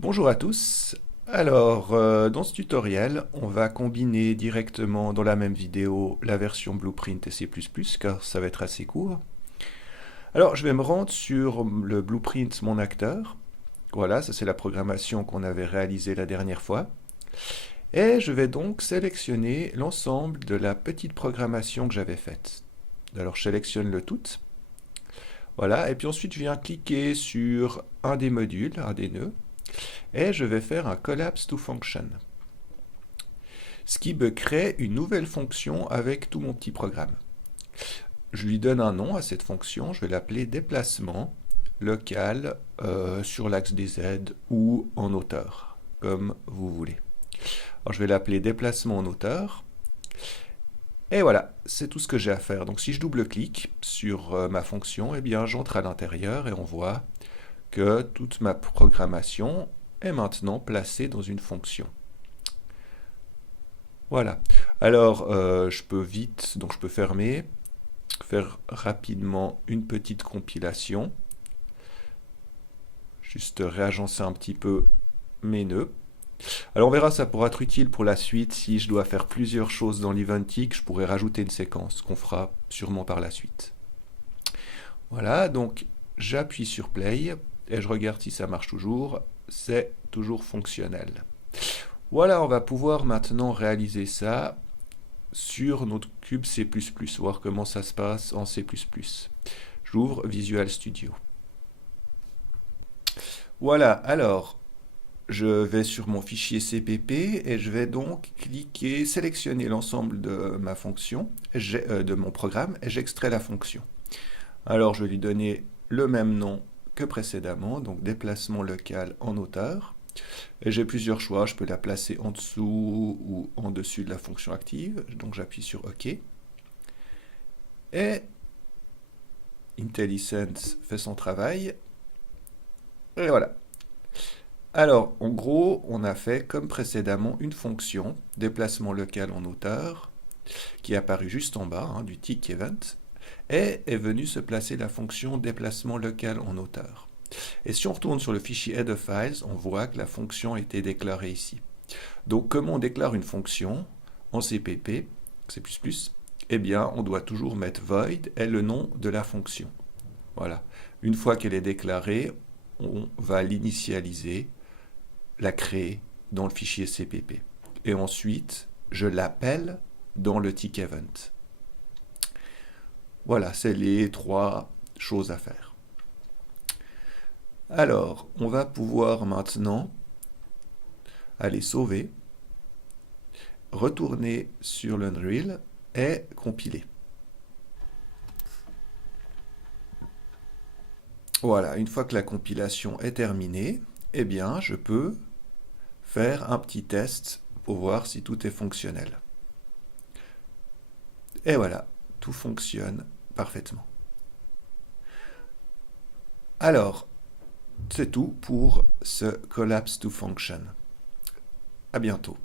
Bonjour à tous. Alors, dans ce tutoriel, on va combiner directement dans la même vidéo la version Blueprint et C++, car ça va être assez court. Alors, je vais me rendre sur le Blueprint Mon Acteur. Voilà, ça c'est la programmation qu'on avait réalisée la dernière fois. Et je vais donc sélectionner l'ensemble de la petite programmation que j'avais faite. Alors, je sélectionne le tout. Voilà, et puis ensuite je viens cliquer sur un des modules, un des nœuds, et je vais faire un collapse to function, ce qui me crée une nouvelle fonction avec tout mon petit programme. Je lui donne un nom à cette fonction, je vais l'appeler déplacement local sur l'axe des Z ou en hauteur, comme vous voulez. Alors je vais l'appeler déplacement en hauteur, et voilà, c'est tout ce que j'ai à faire. Donc si je double-clique sur ma fonction, eh bien j'entre à l'intérieur et on voit que toute ma programmation est maintenant placée dans une fonction. Voilà. Alors, je peux vite, donc je peux fermer, faire rapidement une petite compilation, juste réagencer un petit peu mes nœuds. Alors on verra, ça pourra être utile pour la suite si je dois faire plusieurs choses dans l'Eventic, je pourrais rajouter une séquence qu'on fera sûrement par la suite. Voilà, donc j'appuie sur Play et je regarde si ça marche toujours, c'est toujours fonctionnel. Voilà, on va pouvoir maintenant réaliser ça sur notre cube C++, voir comment ça se passe en C++. J'ouvre Visual Studio. Voilà, alors je vais sur mon fichier CPP et je vais donc cliquer, sélectionner l'ensemble de ma fonction, de mon programme, et j'extrais la fonction. Alors je vais lui donner le même nom que précédemment, donc déplacement local en hauteur. Et j'ai plusieurs choix, je peux la placer en dessous ou en dessus de la fonction active, donc j'appuie sur OK. Et IntelliSense fait son travail. Et voilà. Alors, en gros, on a fait comme précédemment une fonction, déplacement local en hauteur, qui est apparue juste en bas du tick event, et est venue se placer la fonction déplacement local en hauteur. Et si on retourne sur le fichier header files, on voit que la fonction a été déclarée ici. Donc, comment on déclare une fonction en CPP, C++, eh bien, on doit toujours mettre void et le nom de la fonction. Voilà. Une fois qu'elle est déclarée, on va l'initialiser, la créer dans le fichier CPP. Et ensuite, je l'appelle dans le tick event. Voilà, c'est les trois choses à faire. Alors, on va pouvoir maintenant aller sauver, retourner sur l'Unreal et compiler. Voilà, une fois que la compilation est terminée, eh bien, je peux faire un petit test pour voir si tout est fonctionnel. Et voilà, tout fonctionne parfaitement. Alors, c'est tout pour ce Collapse to Function. À bientôt.